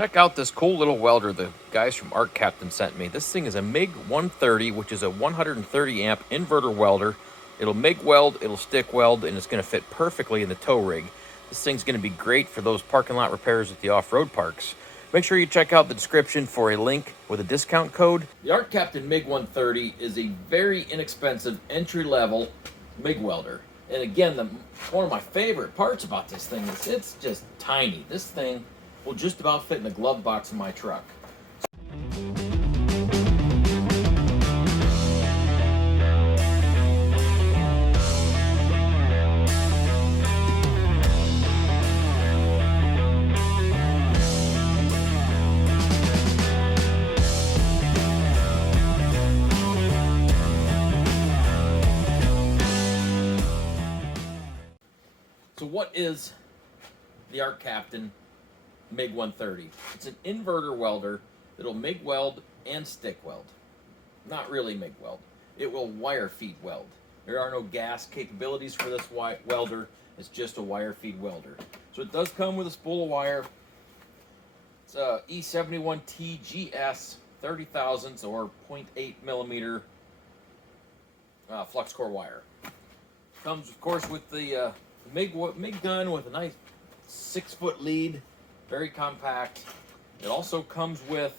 Check out this cool little welder the guys from ArcCaptain sent me. This thing is a Mig130, which is a 130 amp inverter welder. It'll MIG weld, it'll stick weld, and it's going to fit perfectly in the tow rig. This thing's going to be great for those parking lot repairs at the off-road parks. Make sure you check out the description for a link with a discount code. The ArcCaptain Mig130 is a very inexpensive entry-level MIG welder. And again, one of my favorite parts about this thing is it's just tiny. This thing will just about fit in the glove box of my truck. So what is the ArcCaptain Mig130? It's an inverter welder that'll MIG weld and stick weld. Not really MIG weld. It will wire feed weld. There are no gas capabilities for this welder. It's just a wire feed welder. So it does come with a spool of wire. It's a E71T GS 30 thousandths or 0.8 millimeter flux core wire. Comes, of course, with the MIG gun with a nice 6-foot lead, very compact. It also comes with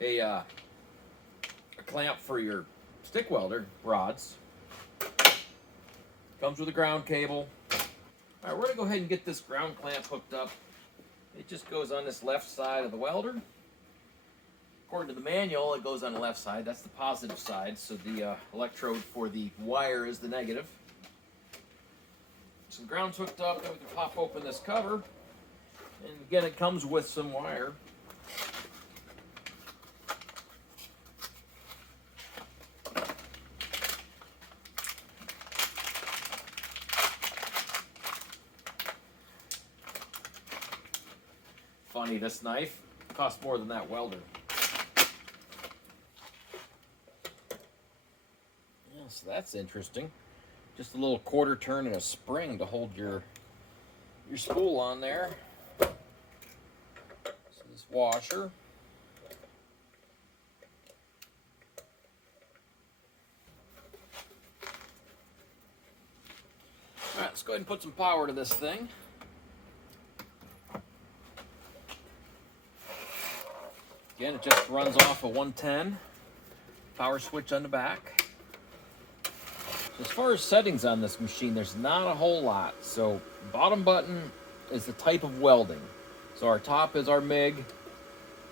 a clamp for your stick welder rods. Comes with a ground cable. All right, we're gonna go ahead and get this ground clamp hooked up. It just goes on this left side of the welder. According to the manual, it goes on the left side. That's the positive side, so the electrode for the wire is the negative. Some ground's hooked up, then we can pop open this cover. And again, it comes with some wire. Funny, this knife costs more than that welder. Yeah, so that's interesting. Just a little quarter turn and a spring to hold your spool on there. So this washer. All right, let's go ahead and put some power to this thing. Again, it just runs off a 110 power switch on the back. As far as settings on this machine, there's not a whole lot. So bottom button is the type of welding. So our top is our MIG,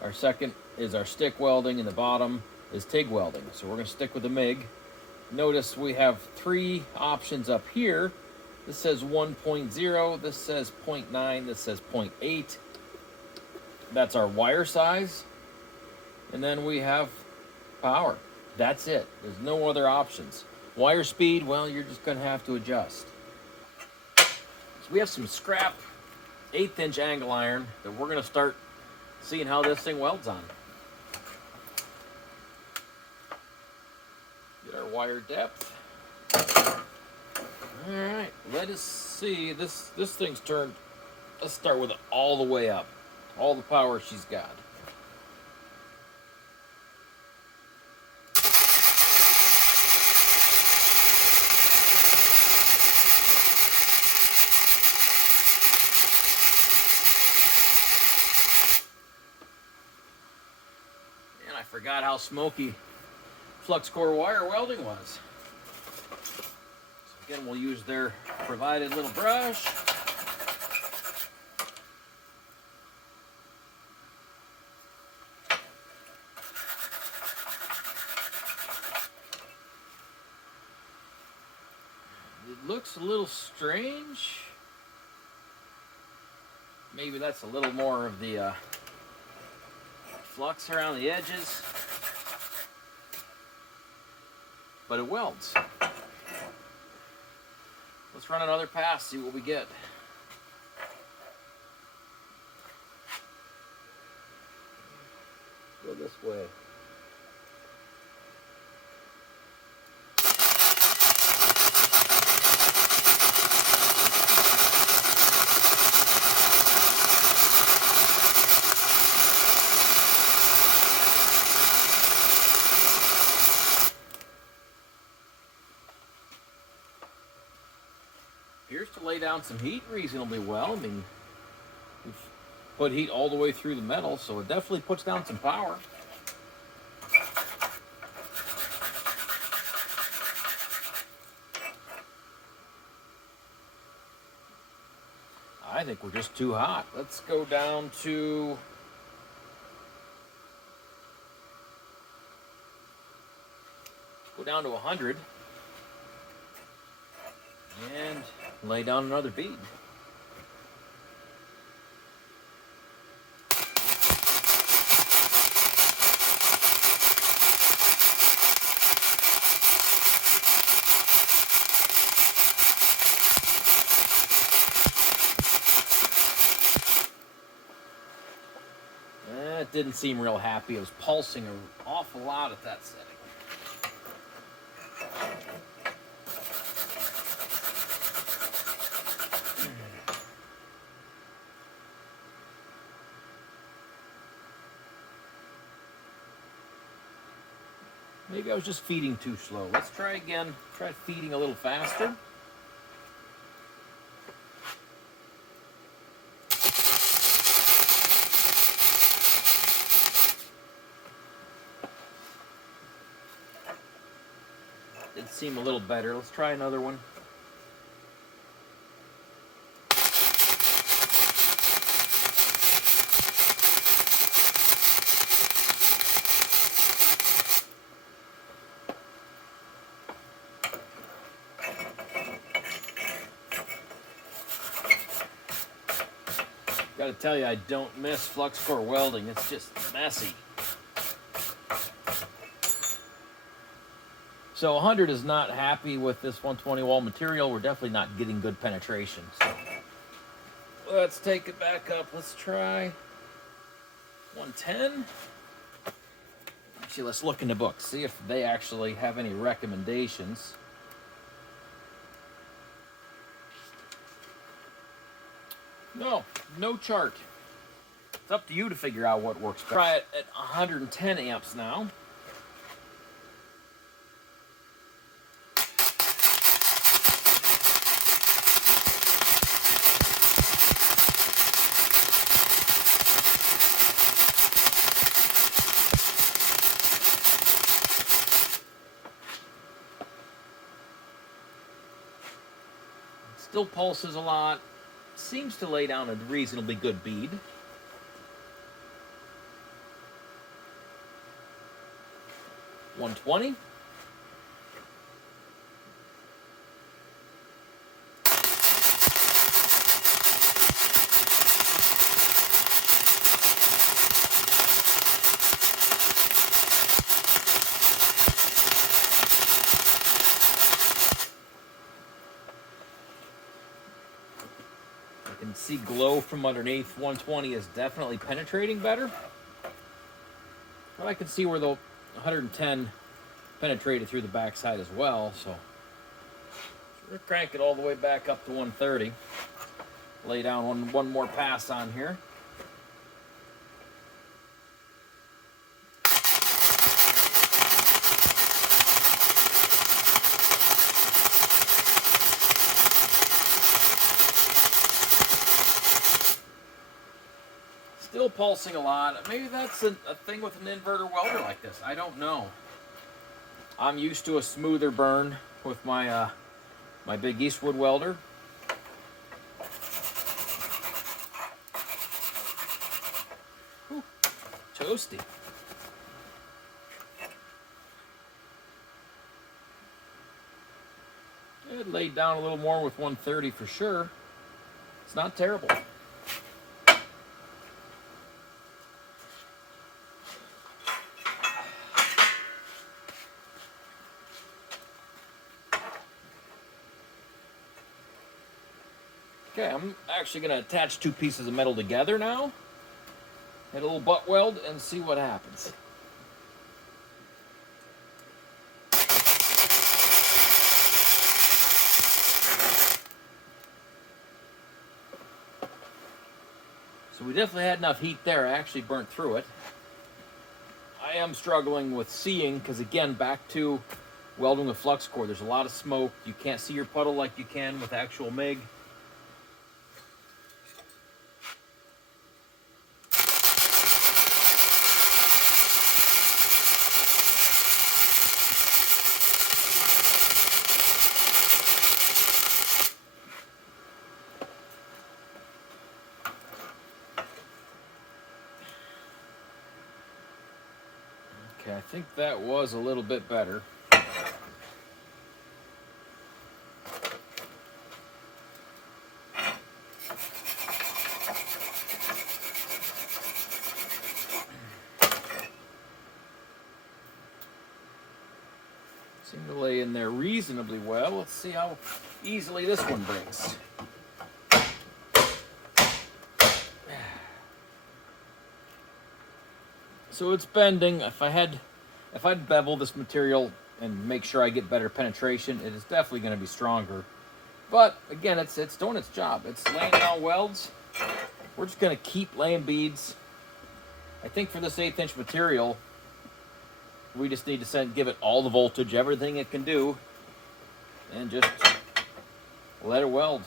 our second is our stick welding, and the bottom is TIG welding. So we're going to stick with the MIG. Notice we have 3 options up here. This says 1.0, this says 0.9, this says 0.8. That's our wire size. And then we have power. That's it. There's no other options. Wire speed, well, you're just going to have to adjust. So we have some scrap 1/8 inch angle iron that we're going to start seeing how this thing welds on. Get our wire depth. All right, let us see. This thing's turned. Let's start with it all the way up. All the power she's got. I forgot how smoky flux core wire welding was. So again, we'll use their provided little brush. It looks a little strange. Maybe that's a little more of the flux around the edges, but it welds. Let's run another pass, see what we get. Go this way. lay down some heat reasonably well. I mean, we've put heat all the way through the metal, so it definitely puts down some power. I think we're just too hot. Let's go down to 100 and lay down another bead. It didn't seem real happy. It was pulsing an awful lot at that setting. Maybe I was just feeding too slow. Let's try again. Try feeding a little faster. Did seem a little better. Let's try another one. Gotta tell you, I don't miss flux core welding. It's just messy. So 100 is not happy with this 120 wall material. We're definitely not getting good penetration. So let's take it back up. Let's try 110. Actually, let's look in the book, see if they actually have any recommendations. No chart. It's up to you to figure out what works better. Try it at 110 amps now. Still pulses a lot. Seems to lay down a reasonably good bead. $120. See glow from underneath. 120 is definitely penetrating better, but I can see where the 110 penetrated through the backside as well. So we're crank it all the way back up to 130. Lay down one more pass on here. Still pulsing a lot. Maybe that's a thing with an inverter welder like this. I don't know. I'm used to a smoother burn with my my big Eastwood welder. Whew, toasty. It laid down a little more with 130 for sure. It's not terrible. Okay, I'm actually going to attach two pieces of metal together now. Hit a little butt weld and see what happens. So we definitely had enough heat there. I actually burnt through it. I am struggling with seeing because, again, back to welding with flux core, there's a lot of smoke. You can't see your puddle like you can with actual MIG. Okay, I think that was a little bit better. Seem to lay in there reasonably well. Let's see how easily this one breaks. So it's bending. If I'd bevel this material and make sure I get better penetration, it is definitely going to be stronger. But again, it's doing its job. It's laying down welds. We're just going to keep laying beads. I think for this 1/8 inch material, we just need to give it all the voltage, everything it can do, and just let it weld.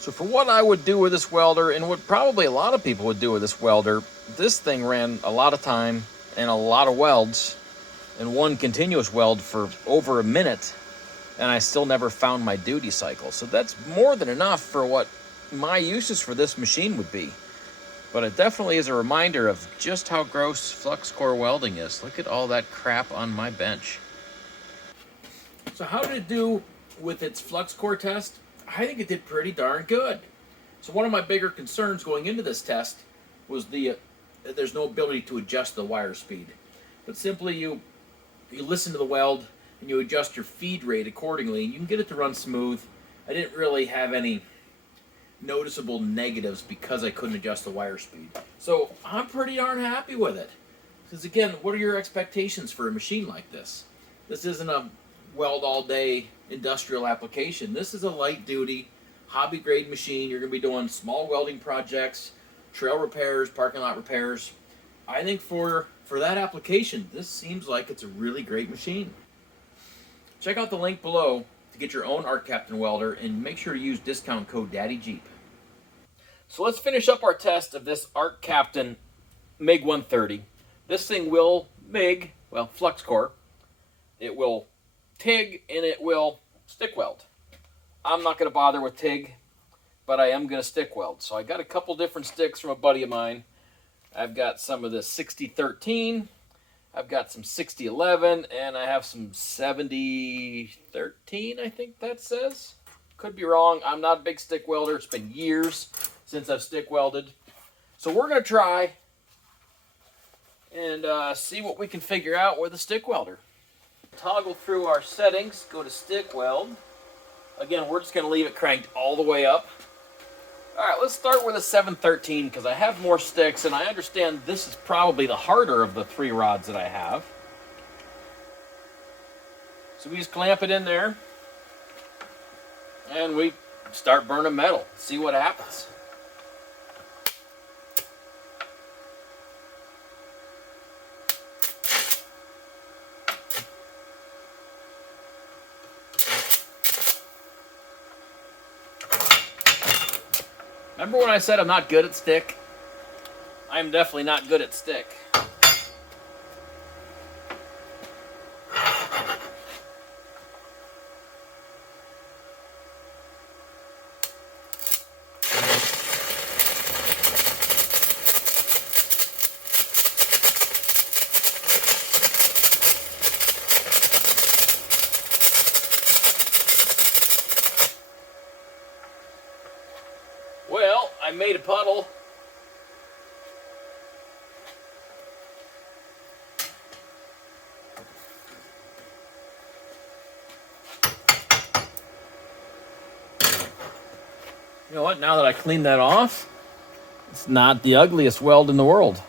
So for what I would do with this welder, and what probably a lot of people would do with this welder, this thing ran a lot of time and a lot of welds in one continuous weld for over a minute, and I still never found my duty cycle. So that's more than enough for what my uses for this machine would be. But it definitely is a reminder of just how gross flux core welding is. Look at all that crap on my bench. So how did it do with its flux core test? I think it did pretty darn good. So one of my bigger concerns going into this test was there's no ability to adjust the wire speed. But simply you listen to the weld and you adjust your feed rate accordingly, and you can get it to run smooth. I didn't really have any noticeable negatives because I couldn't adjust the wire speed. So I'm pretty darn happy with it. Because again, what are your expectations for a machine like this? This isn't a weld all day industrial application. This is a light duty, hobby grade machine. You're going to be doing small welding projects, trail repairs, parking lot repairs. I think for that application, this seems like it's a really great machine. Check out the link below to get your own ArcCaptain welder, and make sure to use discount code DaddyJeep. So let's finish up our test of this ArcCaptain Mig130. This thing will MIG, well, flux core. It will TIG, and it will stick weld. I'm not going to bother with TIG, but I am going to stick weld. So I got a couple different sticks from a buddy of mine. I've got some of the 6013, I've got some 6011, and I have some 7013, I think that says. Could be wrong. I'm not a big stick welder. It's been years since I've stick welded. So we're going to try and see what we can figure out with a stick welder. Toggle through our settings, go to stick weld. Again, we're just going to leave it cranked all the way up. All right, let's start with a 713 because I have more sticks, and I understand this is probably the harder of the 3 rods that I have. So we just clamp it in there, and we start burning metal. See what happens. Remember when I said I'm not good at stick? I'm definitely not good at stick. Well, I made a puddle. You know what? Now that I cleaned that off, it's not the ugliest weld in the world.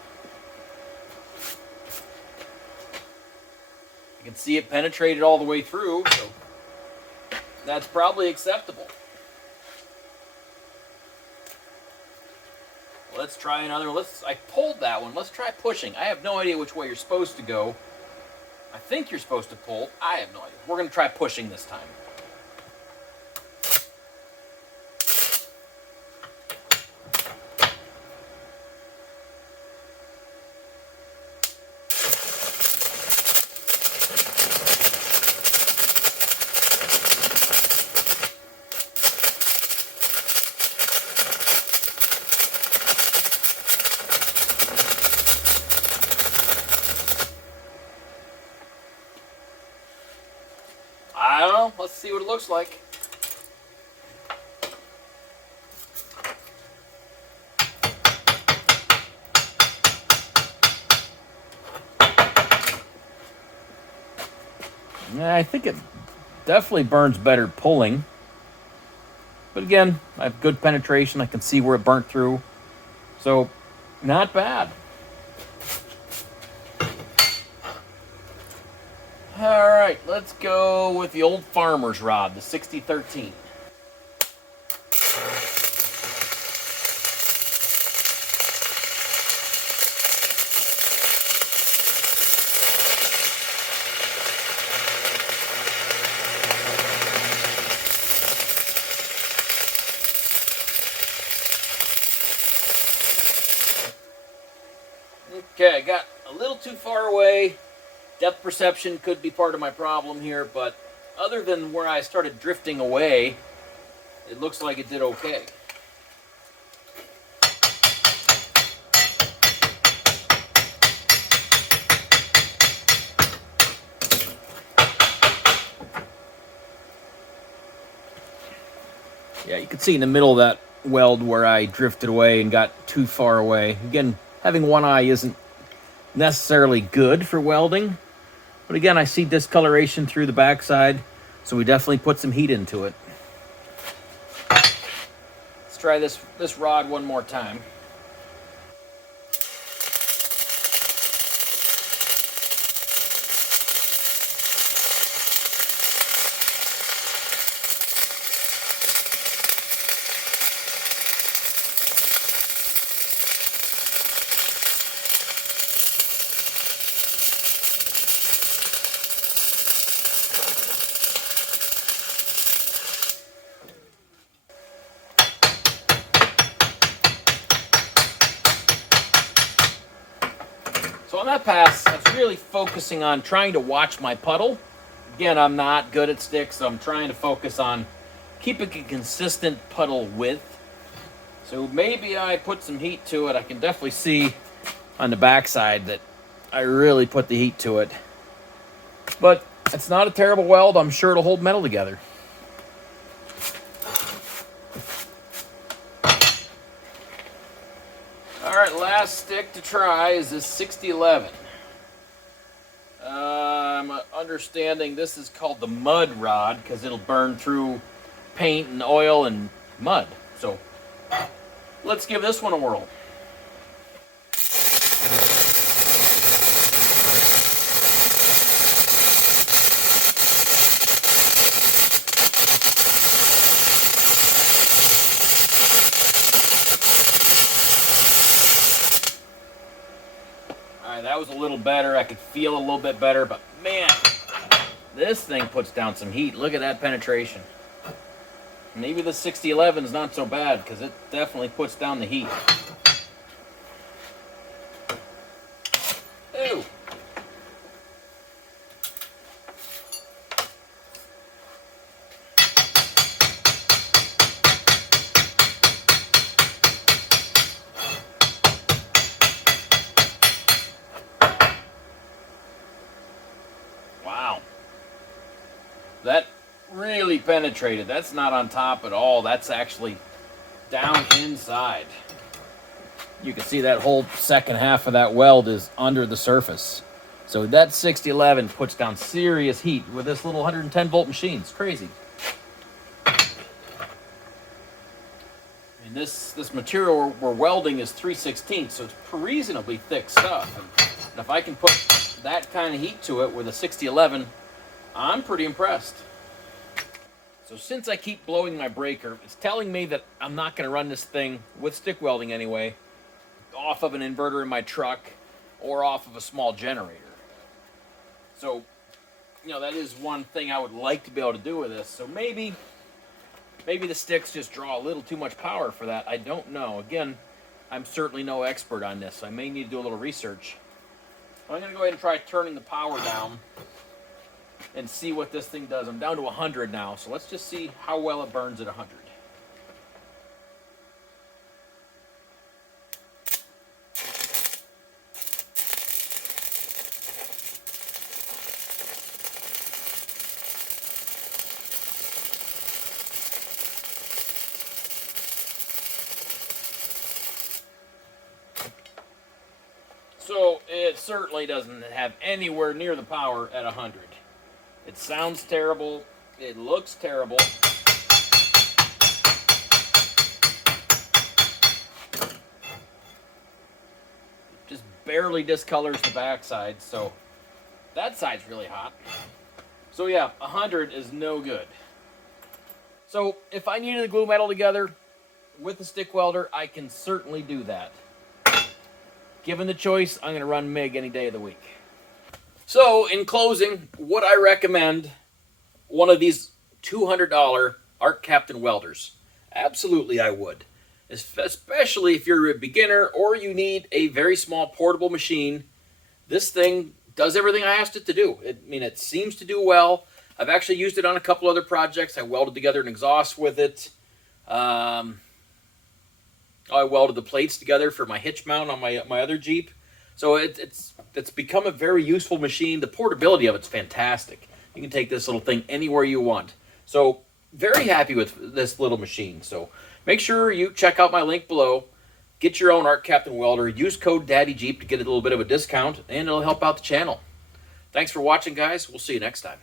You can see it penetrated all the way through, so that's probably acceptable. Let's try another. I pulled that one. Let's try pushing. I have no idea which way you're supposed to go. I think you're supposed to pull. I have no idea. We're going to try pushing this time. I don't know. Let's see what it looks like. Yeah, I think it definitely burns better pulling. But again, I have good penetration. I can see where it burnt through. So, not bad. All right, let's go with the old farmer's rod, the 6013. Okay, I got a little too far away. Depth perception could be part of my problem here, but other than where I started drifting away, it looks like it did okay. Yeah, you can see in the middle of that weld where I drifted away and got too far away. Again, having one eye isn't necessarily good for welding. But again, I see discoloration through the backside, so we definitely put some heat into it. Let's try this rod one more time. So on that pass, I was really focusing on trying to watch my puddle. Again, I'm not good at sticks, so I'm trying to focus on keeping a consistent puddle width. So maybe I put some heat to it. I can definitely see on the backside that I really put the heat to it. But it's not a terrible weld. I'm sure it'll hold metal together. All right, last stick to try is this 6011. I'm understanding this is called the mud rod because it'll burn through paint and oil and mud. So let's give this one a whirl. That was a little better. I could feel a little bit better, but man, this thing puts down some heat. Look at that penetration. maybe the 6011 is not so bad because it definitely puts down the heat. Ew. Wow. That really penetrated. That's not on top at all. That's actually down inside. You can see that whole second half of that weld is under the surface. So that 6011 puts down serious heat with this little 110 volt machine. It's crazy. And this material we're welding is 3/16, so it's reasonably thick stuff. And if I can put that kind of heat to it with a 6011, I'm pretty impressed. So since I keep blowing my breaker, it's telling me that I'm not going to run this thing with stick welding anyway, off of an inverter in my truck or off of a small generator. So, you know, that is one thing I would like to be able to do with this. So maybe the sticks just draw a little too much power for that. I don't know. Again, I'm certainly no expert on this, so I may need to do a little research. I'm going to go ahead and try turning the power down and see what this thing does. I'm down to 100 now, so let's just see how well it burns at 100. So it certainly doesn't have anywhere near the power at 100. It sounds terrible. It looks terrible. Just barely discolors the backside, so that side's really hot. So yeah, 100 is no good. So if I needed to glue metal together with a stick welder, I can certainly do that. Given the choice, I'm going to run MIG any day of the week. So, in closing, would I recommend one of these $200 ArcCaptain welders? Absolutely, I would. Especially if you're a beginner or you need a very small portable machine. This thing does everything I asked it to do. It seems to do well. I've actually used it on a couple other projects. I welded together an exhaust with it. I welded the plates together for my hitch mount on my other Jeep. So it's become a very useful machine. The portability of it's fantastic. You can take this little thing anywhere you want. So very happy with this little machine. So make sure you check out my link below. Get your own ArcCaptain welder. Use code DaddyJeep to get a little bit of a discount, and it'll help out the channel. Thanks for watching, guys. We'll see you next time.